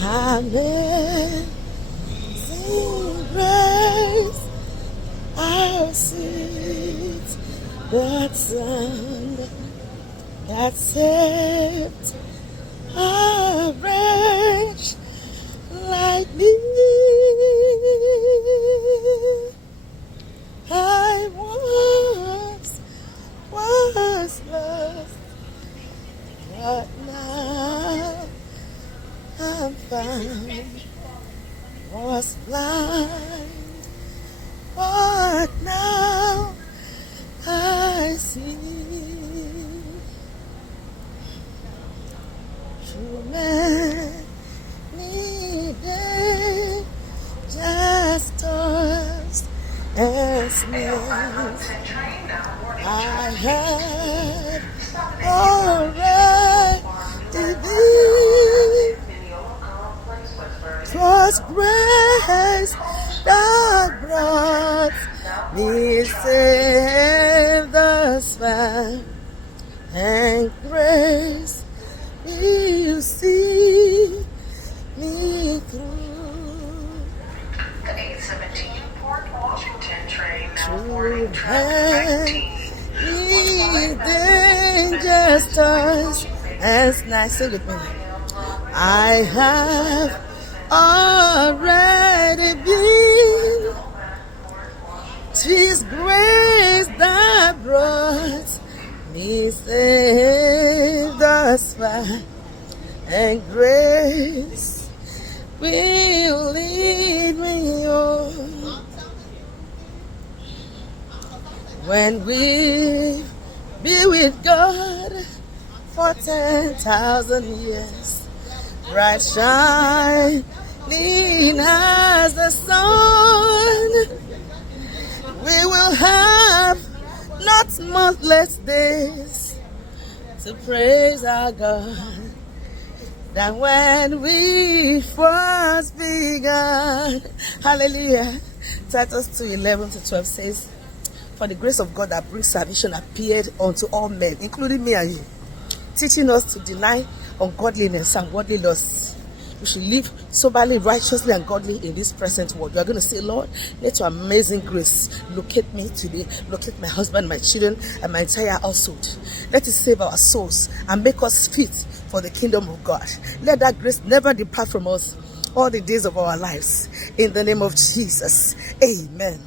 Amazing grace, our seeds that sound that saved a wretch like me. I was lost, but now I'm found. Was blind, but now I see. True many just toils and snares. I had already been. 'Twas grace that brought me safe thus far, and grace will see me through. The 817 Port Washington train now True boarding track 19. dangerous toys and snacks. Sing with me. I have already been. 'Tis grace that brought me safe thus far, and grace will lead me on. When we be with God for 10,000 years, bright shining as the sun, we will have not monthless days to praise our God than when we first began. Hallelujah. Titus 2:11-12 says, "For the grace of God that brings salvation appeared unto all men, including me and you, teaching us to deny ungodliness and worldly lusts. We should live soberly, righteously, and godly in this present world." We are going to say, "Lord, let your amazing grace locate me today, locate my husband, my children, and my entire household. Let it save our souls and make us fit for the kingdom of God. Let that grace never depart from us all the days of our lives. In the name of Jesus, amen."